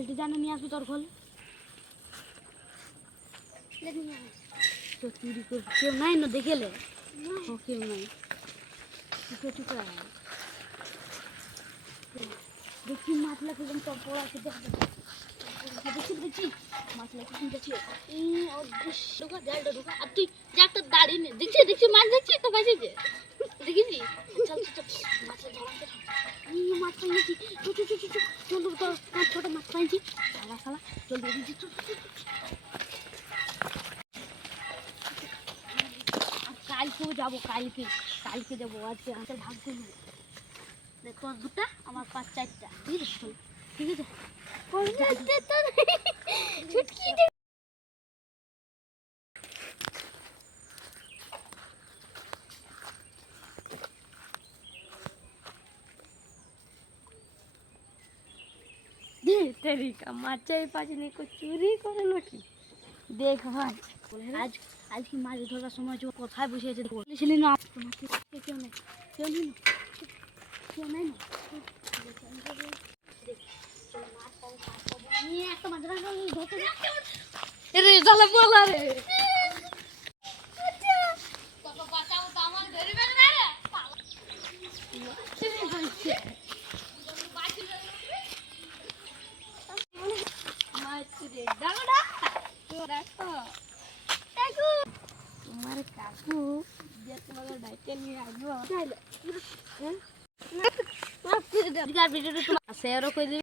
বালতি জানে নিয়ে আসবো তোর ঘরে তো চুরি করে কেউ নাই না দেখেলে কেউ নাই টুকরা দেখি মাছলা কেমন তোর পড়া আছে দেখছি দেখছি মাছলা কি দেখছি ঢুকা জালটা ঢুকা আর তুই একটা দাঁড়িয়ে নে দেখছি দেখছি মাছ দেখছি তো পাইছি যে দেখিছি চল চল মাছলা ধরাতে মাছ পাইছি চল চল চল চল তোর ছোট মাছ পাইছি শালা শালা চল দেখি চল কালকেও যাবো কালকে যাবো আজকে আমাদের ভাগ করবো দেখ তোর দুটা আমার 5-4টা ঠিক আছে ঠিক আছে ছুটকি तेरी का माचाई पाजने को चोरी करे নাকি देख भाई आज की माछ ধরার সময় যে কোথায় বসে আছে বলেছিলি না তোমাকে কেউ নেই কেউ নেই না নিয়ে একটা মাছ ধরতে রে জালে পড়লা রে তোকে বাঁচাও তো আমার ধরবে না রে তোমার কাকু যে তোমাকে ডাইতে নিয়ে আসবো শেয়ারও করে দিবি